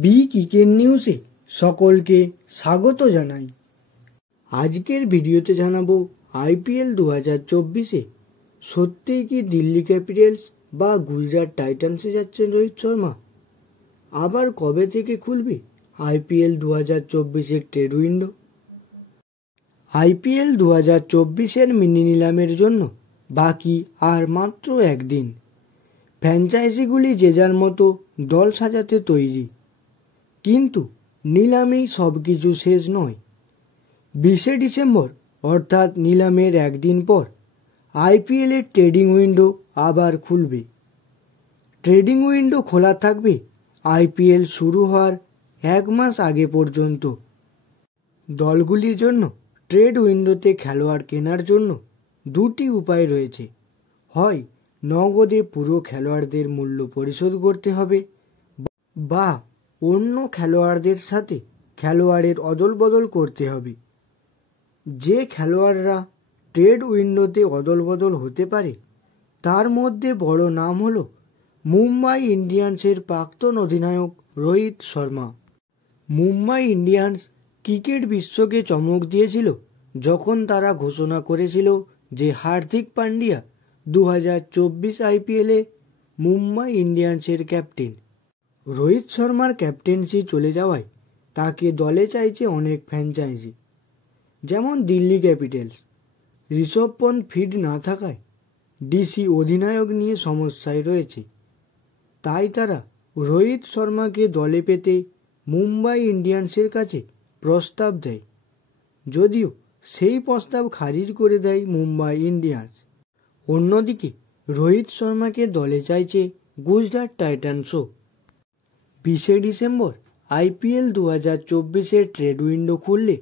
B cricket নিউজে সকলকে স্বাগত জানাই। আজকের ভিডিওতে জানাবো আইপিএল 2024-এ সত্যিই কি দিল্লি ক্যাপিটালস বা গুজরাট টাইটান্সে যাচ্ছেন রোহিত শর্মা? আবার কবে থেকে খুলবে আইপিএল 2024-এর ট্রেড উইন্ডো? আইপিএল 2024-এর মিনি নিলামের জন্য বাকি আর মাত্র একদিন। ফ্র্যাঞ্চাইজিগুলি যে যার মতো দল সাজাতে তৈরি, কিন্তু নিলামেই সব কিছু শেষ নয়। 20শে ডিসেম্বর অর্থাৎ নিলামের একদিন পর আইপিএলের ট্রেডিং উইন্ডো আবার খুলবে। ট্রেডিং উইন্ডো খোলা থাকবে আইপিএল শুরু হওয়ার এক মাস আগে পর্যন্ত। দলগুলির জন্য ট্রেড উইন্ডোতে খেলোয়াড় কেনার জন্য দুটি উপায় রয়েছে। হয় নগদে পুরো খেলোয়াড়দের মূল্য পরিশোধ করতে হবে, বা অন্য খেলোয়াড়দের সাথে খেলোয়াড়ের অদল বদল করতে হবে। যে খেলোয়াড়রা ট্রেড উইন্ডোতে অদল বদল হতে পারে তার মধ্যে বড় নাম হল মুম্বাই ইন্ডিয়ান্সের প্রাক্তন অধিনায়ক রোহিত শর্মা। মুম্বাই ইন্ডিয়ান্স ক্রিকেট বিশ্বকে চমক দিয়েছিল যখন তারা ঘোষণা করেছিল যে হার্দিক পান্ডিয়া 2024 আইপিএলে মুম্বাই ইন্ডিয়ান্সের ক্যাপ্টেন। রোহিত শর্মার ক্যাপ্টেন্সি চলে যাওয়ায় তাকে দলে চাইছে অনেক ফ্র্যাঞ্চাইজি, যেমন দিল্লি ক্যাপিটালস। ঋষভ পন্থ ফিট না থাকায় ডিসি অধিনায়ক নিয়ে সমস্যায় রয়েছে, তাই তারা রোহিত শর্মাকে দলে পেতে মুম্বাই ইন্ডিয়ান্সের কাছে প্রস্তাব দেয়, যদিও সেই প্রস্তাব খারিজ করে দেয় মুম্বাই ইন্ডিয়ান্স। অন্যদিকে রোহিত শর্মাকে দলে চাইছে গুজরাট টাইটান্সও। 20শে ডিসেম্বর আইপিএল 2024-এর ট্রেড উইন্ডো খুললে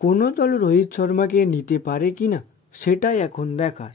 কোনো দল রোহিত শর্মাকে নিতে পারে কিনা সেটাই এখন দেখার।